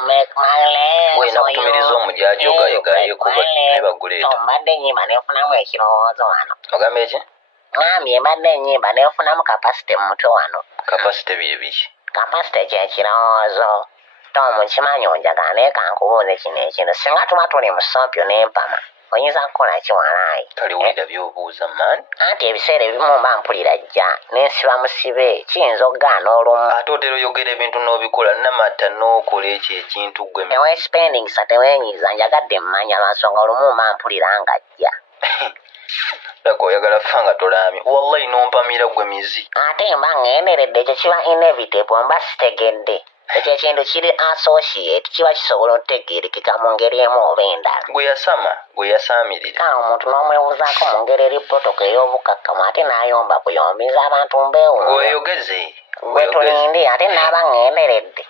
make my land. Wena kutumiriza omujaji ogayegayeko ne baguleeta. Mbadde nnyimba neefunamu ekirowoozo wano. Ogamba eki? Ngambye mbadde nnyimba neefunamu kapasite mu mutwe wano. Kapasite bye biki? Kapasite kye kirowoozo. Tom kimanyi onjagala naye kankubuuze kino ekintu singa tuba tuli mu sompyo n'empama oyinza kukola ki walaayi? Taliwulira by'obuuza man. Anti ebiseera ebimu mba mpulira jja n'ensiba musibe kiyinza okugaana olumu. Ate otera oyogera ebintu n'obikola namata n'okola ekyo ekintu gwe. Teweesipendingisa teweenyiza njagadde mmanya lwansonga olumu mba mpulira nga jja. Laka oyagala ffa nga tolaamye wallahi n'ompamira gwe mizi. Ate mba ngenderedde ekyo kiba inevitable mba sitegedde. Ekyo ekintu kiri associate kiba kisobola okutegeerekeka mu ngeri emu oba endala. Gwe yasaamirira. Kale omuntu n'omwebuuzaako mu ngeri eri protocol ey'obukkakkamu ate n'ayomba buyombiza abantu mbeewuunya. Weeyogeze. Gwe tulindi ate naaba ngenderedde.